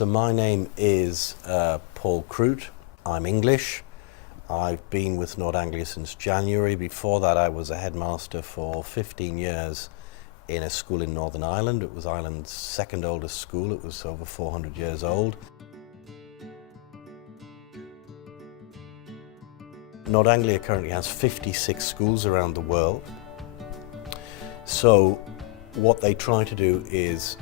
So my name is Paul Crute. I'm English. I've been with Nord Anglia since January. Before that I was a headmaster for 15 years in a school in Northern Ireland. It was Ireland's second oldest school. It was over 400 years old. Nord Anglia currently has 56 schools around the world. So what they try to do is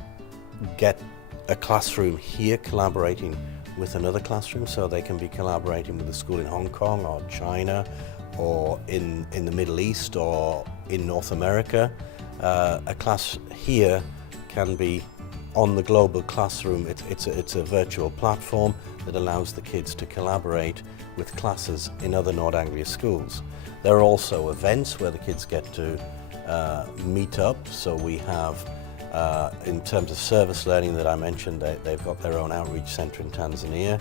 get a classroom here collaborating with another classroom, so they can be collaborating with a school in Hong Kong or China or in the Middle East or in North America. A class here can be on the global classroom. It's a virtual platform that allows the kids to collaborate with classes in other Nord Anglia schools. There are also events where the kids get to meet up. So we have, in terms of service learning that I mentioned, they've got their own outreach centre in Tanzania.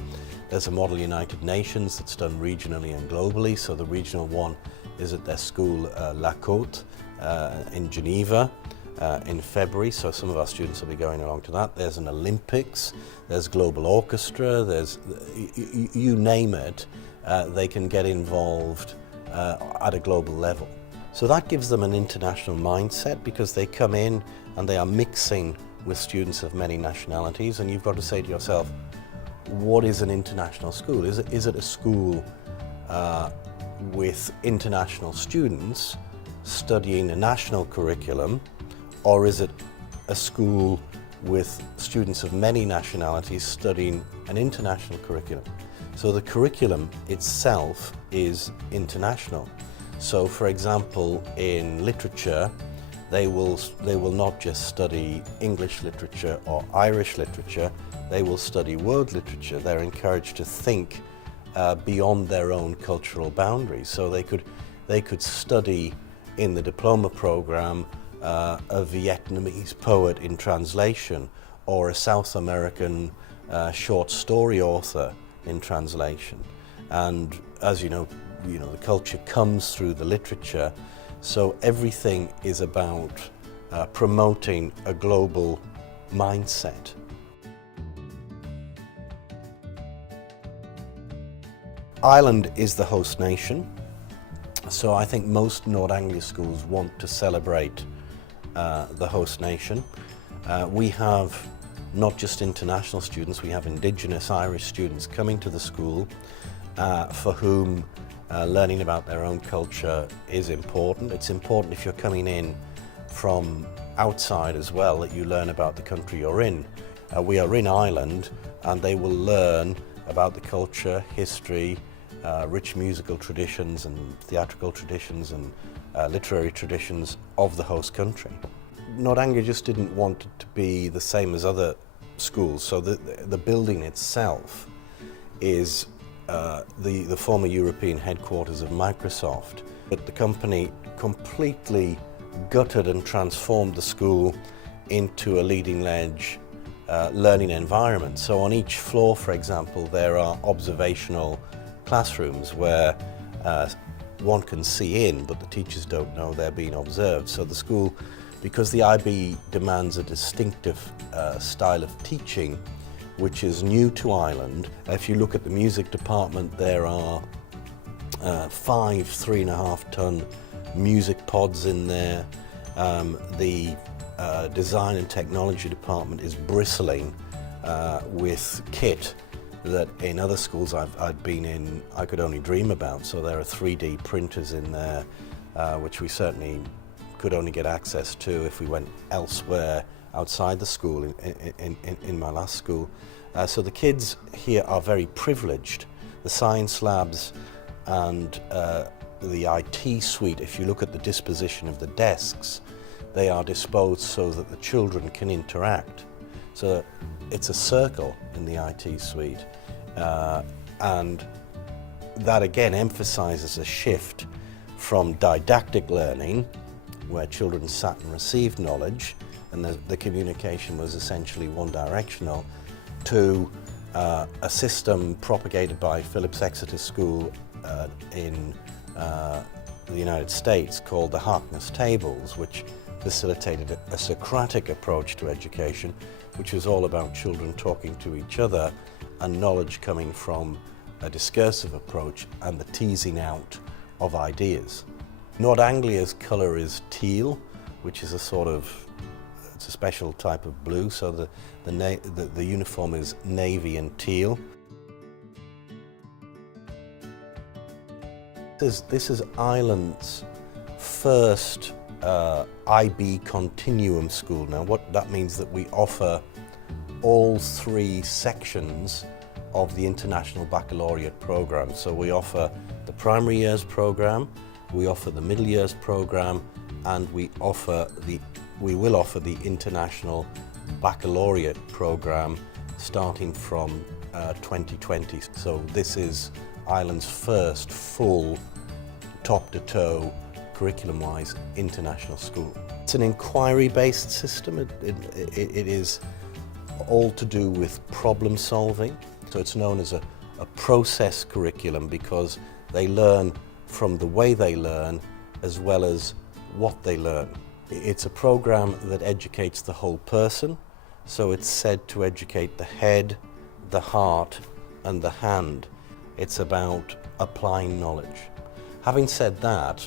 There's a Model United Nations that's done regionally and globally. So the regional one is at their school La Côte in Geneva in February. So some of our students will be going along to that. There's an Olympics, there's Global Orchestra, there's, you name it, they can get involved at a global level. So that gives them an international mindset because they come in and they are mixing with students of many nationalities, and you've got to say to yourself, what is an international school? Is it a school with international students studying a national curriculum, or is it a school with students of many nationalities studying an international curriculum? So the curriculum itself is international. So for example, in literature, they will not just study English literature or Irish literature, they will study world literature. They're encouraged to think beyond their own cultural boundaries. So they could study in the diploma program a Vietnamese poet in translation, or a South American short story author in translation. And as you know, the culture comes through the literature, so everything is about promoting a global mindset. Ireland is the host nation, so I think most Nord Anglia schools want to celebrate the host nation. We have not just international students, we have Indigenous Irish students coming to the school for whom learning about their own culture is important. It's important if you're coming in from outside as well, that you learn about the country you're in. We are in Ireland, and they will learn about the culture, history, rich musical traditions and theatrical traditions and literary traditions of the host country. Nord Anglia just didn't want it to be the same as other schools, so the building itself is the former European headquarters of Microsoft. But the company completely gutted and transformed the school into a leading-edge learning environment. So on each floor, for example, there are observational classrooms where one can see in, but the teachers don't know they're being observed. So the school, because the IB demands a distinctive style of teaching, which is new to Ireland. If you look at the music department, there are 5 3.5-ton music pods in there. The design and technology department is bristling with kit that in other schools I've been in I could only dream about. So there are 3D printers in there, which we certainly could only get access to if we went elsewhere outside the school in my last school. So the kids here are very privileged. The science labs and the IT suite, if you look at the disposition of the desks, they are disposed so that the children can interact. So it's a circle in the IT suite, and that again emphasizes a shift from didactic learning, where children sat and received knowledge and the communication was essentially one-directional, to a system propagated by Phillips Exeter School in the United States called the Harkness Tables, which facilitated a Socratic approach to education, which was all about children talking to each other and knowledge coming from a discursive approach and the teasing out of ideas. Nord Anglia's colour is teal, which is it's a special type of blue, so the uniform is navy and teal. This is Ireland's first IB continuum school. Now what that means that we offer all three sections of the International Baccalaureate programme. So we offer the primary years programme, we offer the middle years programme, and we will offer the International Baccalaureate programme starting from 2020. So this is Ireland's first full top-to-toe curriculum-wise international school. It's an inquiry-based system. It is all to do with problem solving. So it's known as a process curriculum because they learn from the way they learn as well as what they learn. It's a program that educates the whole person, so it's said to educate the head, the heart and the hand. It's about applying knowledge. Having said that,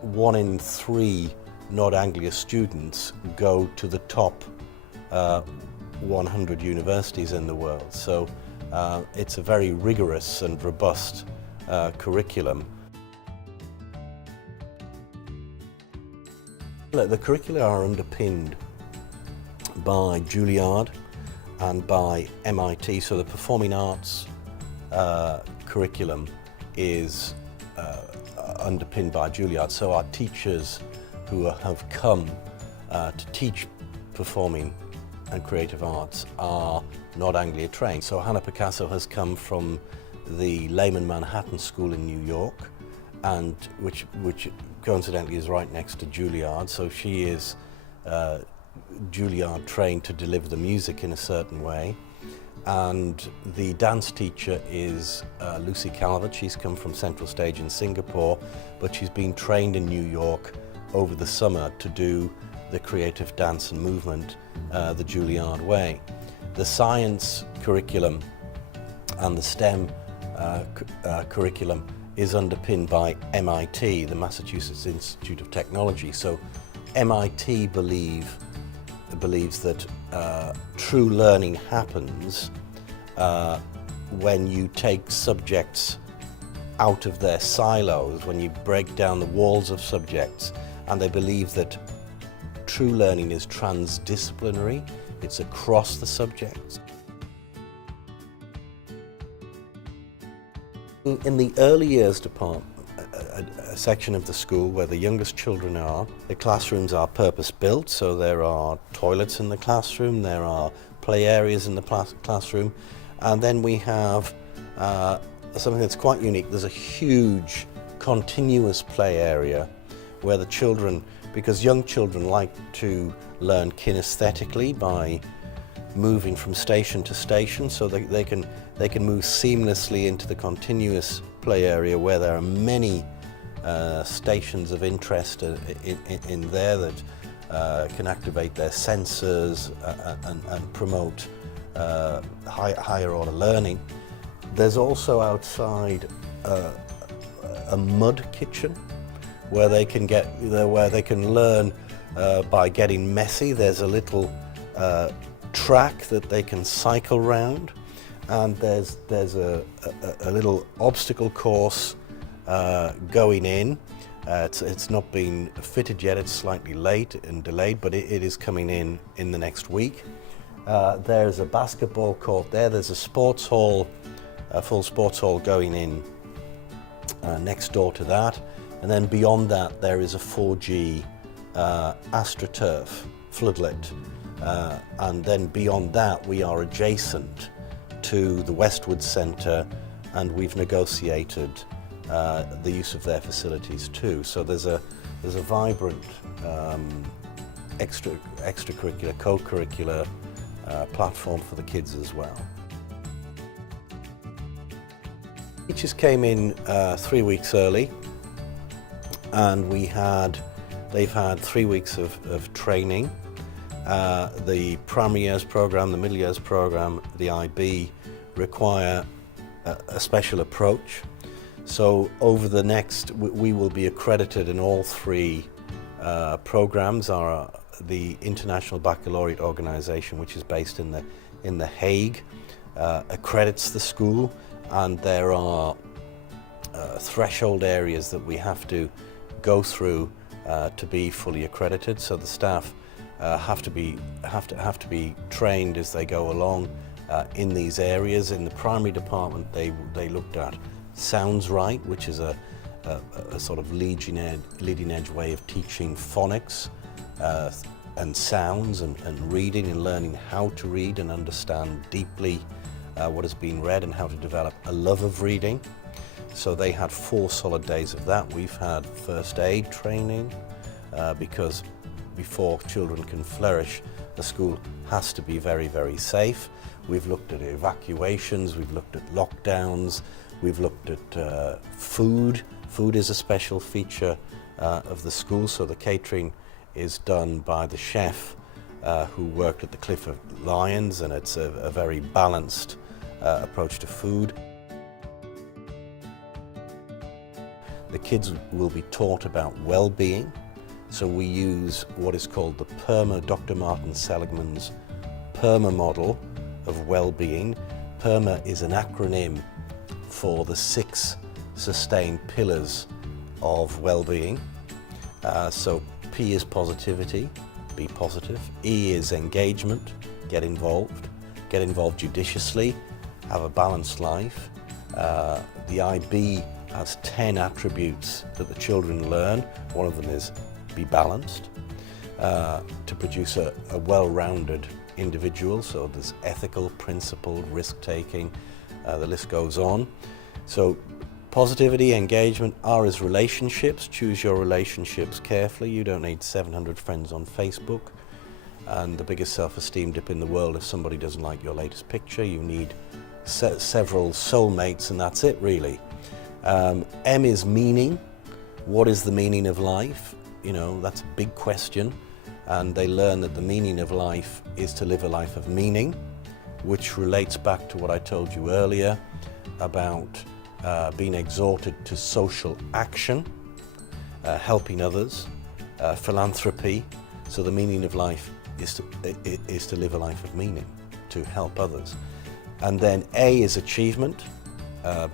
1 in 3 Nord Anglia students go to the top 100 universities in the world, so it's a very rigorous and robust curriculum. The curricula are underpinned by Juilliard and by MIT, so the performing arts curriculum is underpinned by Juilliard. So our teachers who have come to teach performing and creative arts are Nord Anglia trained. So Hannah Picasso has come from the Lehman Manhattan School in New York, and which coincidentally is right next to Juilliard. So she is Juilliard trained to deliver the music in a certain way. And the dance teacher is Lucy Calvert. She's come from Central Stage in Singapore, but she's been trained in New York over the summer to do the creative dance and movement the Juilliard way. The science curriculum and the STEM curriculum is underpinned by MIT, the Massachusetts Institute of Technology. So MIT believes that true learning happens when you take subjects out of their silos, when you break down the walls of subjects, and they believe that true learning is transdisciplinary, it's across the subjects. In the early years department, a section of the school where the youngest children are, the classrooms are purpose-built, so there are toilets in the classroom, there are play areas in the classroom, and then we have something that's quite unique. There's a huge continuous play area where the children, because young children like to learn kinesthetically by moving from station to station, so they can move seamlessly into the continuous play area where there are many stations of interest in there that can activate their senses and promote higher order learning. There's also outside a mud kitchen where they can learn by getting messy. There's a little track that they can cycle round, and there's a little obstacle course going in. It's not been fitted yet, it's slightly late and delayed, but it is coming in the next week. There's a basketball court there, there's a sports hall, a full sports hall going in next door to that, and then beyond that there is a 4G AstroTurf floodlit, and then beyond that we are adjacent to the Westwood Centre, and we've negotiated the use of their facilities too. So there's a vibrant extracurricular, co-curricular platform for the kids as well. Teachers came in 3 weeks early, and we had They've had 3 weeks of training. The primary years program, the middle years program, the IB require a special approach. So over the next, we will be accredited in all 3 programs. The International Baccalaureate Organization, which is based in The Hague, accredits the school, and there are threshold areas that we have to go through to be fully accredited. So the staff have to be trained as they go along in these areas. In the primary department, they looked at sounds right, which is a sort of leading edge way of teaching phonics and sounds and reading and learning how to read and understand deeply what has been read and how to develop a love of reading. So they had 4 solid days of that. We've had first aid training because before children can flourish, the school has to be very, very safe. We've looked at evacuations, we've looked at lockdowns, we've looked at food. Food is a special feature of the school, so the catering is done by the chef who worked at the Cliff of Lions, and it's a very balanced approach to food. The kids will be taught about well-being, so we use what is called the Dr. Martin Seligman's PERMA model of well-being. PERMA is an acronym for the 6 sustained pillars of well-being. So P is positivity, be positive. E is engagement, get involved judiciously, have a balanced life. The IB has 10 attributes that the children learn. One of them is be balanced, to produce a well-rounded individual. So there's ethical, principled, risk-taking, the list goes on. So positivity, engagement. R is relationships. Choose your relationships carefully. You don't need 700 friends on Facebook. And the biggest self-esteem dip in the world, if somebody doesn't like your latest picture, you need several soulmates, and that's it really. M is meaning. What is the meaning of life? You know, that's a big question. And they learn that the meaning of life is to live a life of meaning, which relates back to what I told you earlier about being exhorted to social action, helping others, philanthropy. So the meaning of life is to live a life of meaning, to help others. And then A is achievement,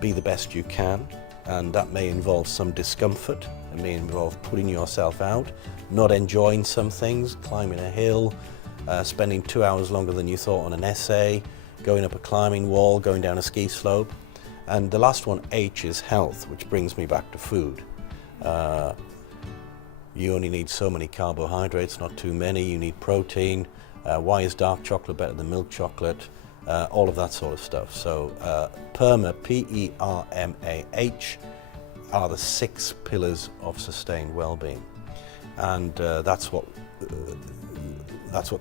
be the best you can, and that may involve some discomfort. It may involve putting yourself out, not enjoying some things, climbing a hill, spending 2 hours longer than you thought on an essay, going up a climbing wall, going down a ski slope. And the last one, H, is health, which brings me back to food. You only need so many carbohydrates, not too many. You need protein. Why is dark chocolate better than milk chocolate? All of that sort of stuff. So PERMA, P-E-R-M-A-H, are the 6 pillars of sustained well-being. And that's what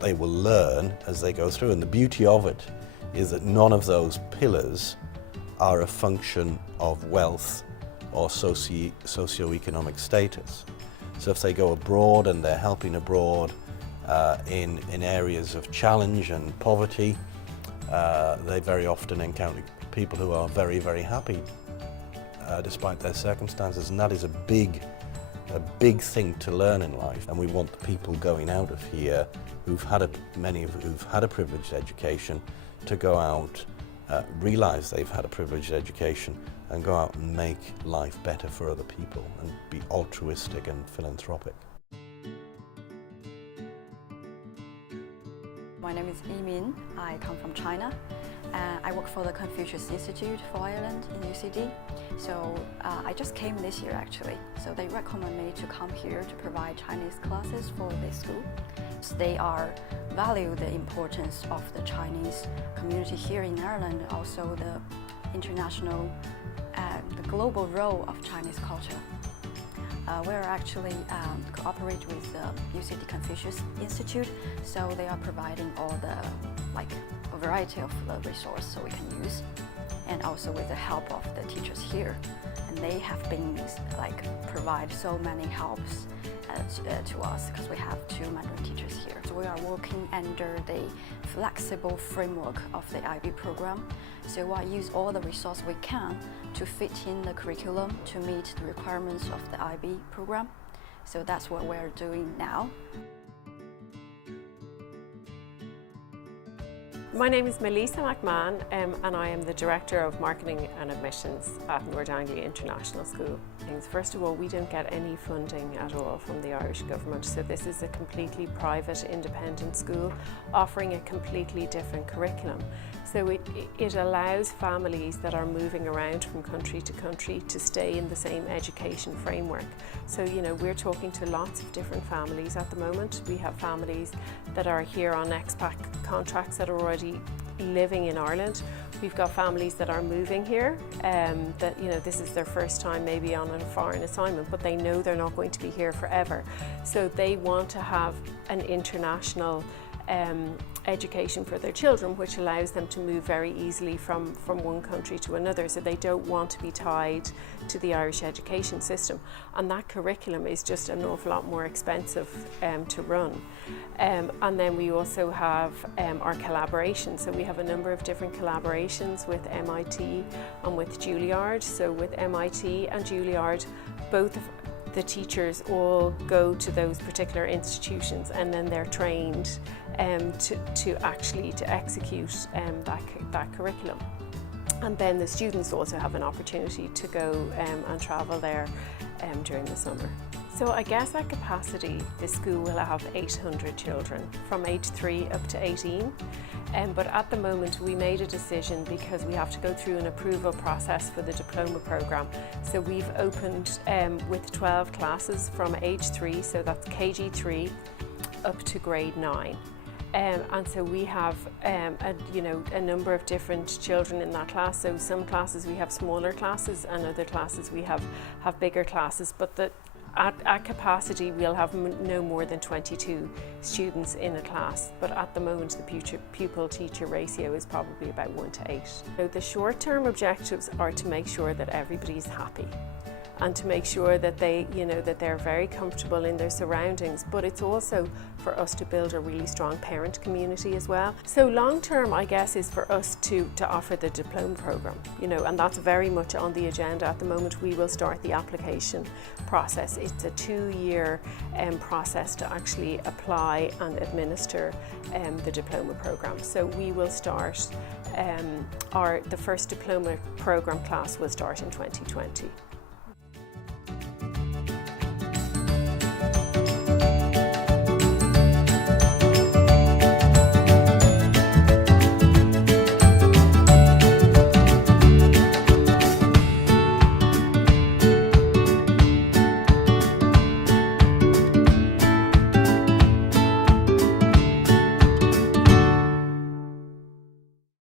they will learn as they go through. And the beauty of it is that none of those pillars are a function of wealth or socioeconomic status. So if they go abroad and they're helping abroad in areas of challenge and poverty, they very often encounter people who are very, very happy despite their circumstances, and that is a big thing to learn in life. And we want the people going out of here many who've had a privileged education to go out, realize they've had a privileged education, and go out and make life better for other people and be altruistic and philanthropic. My name is Yimin. I come from China. I work for the Confucius Institute for Ireland in UCD. So I just came this year actually. So they recommend me to come here to provide Chinese classes for this school. So they value the importance of the Chinese community here in Ireland, also the international the global role of Chinese culture. We're actually cooperate with the UCD Confucius Institute, so they are providing all the a variety of the resources so we can use, and also with the help of the teachers here. And they have been provide so many helps to us because we have 2 Mandarin teachers here. So we are working under the flexible framework of the IB program. So we use all the resources we can to fit in the curriculum to meet the requirements of the IB program. So that's what we're doing now. My name is Melissa McMahon and I am the Director of Marketing and Admissions at Nord Anglia International School. First of all, we don't get any funding at all from the Irish government, so this is a completely private, independent school offering a completely different curriculum. So it allows families that are moving around from country to country to stay in the same education framework. So, you know, we're talking to lots of different families at the moment. We have families that are here on expat contracts that are already living in Ireland. We've got families that are moving here, that, you know, this is their first time maybe on a foreign assignment, but they know they're not going to be here forever. So they want to have an international education for their children, which allows them to move very easily from one country to another, so they don't want to be tied to the Irish education system. And that curriculum is just an awful lot more expensive to run. And then we also have our collaboration. So we have a number of different collaborations with MIT and with Juilliard. So with MIT and Juilliard, both of the teachers all go to those particular institutions and then they're trained to execute that curriculum. And then the students also have an opportunity to go and travel there during the summer. So I guess at capacity, the school will have 800 children from age 3 up to 18. But at the moment we made a decision because we have to go through an approval process for the diploma programme. So we've opened with 12 classes from age 3, so that's KG3 up to grade 9. And so we have a number of different children in that class. So some classes we have smaller classes and other classes we have bigger classes. But at capacity we'll have no more than 22 students in a class, but at the moment the pupil-teacher ratio is probably about 1 to 8. So the short-term objectives are to make sure that everybody's happy and to make sure that they're very comfortable in their surroundings, but it's also for us to build a really strong parent community as well. So long term, I guess, is for us to offer the diploma program, and that's very much on the agenda at the moment. We will start the application process. It's a 2-year process to actually apply and administer the diploma program. So we will start the first diploma program class will start in 2020.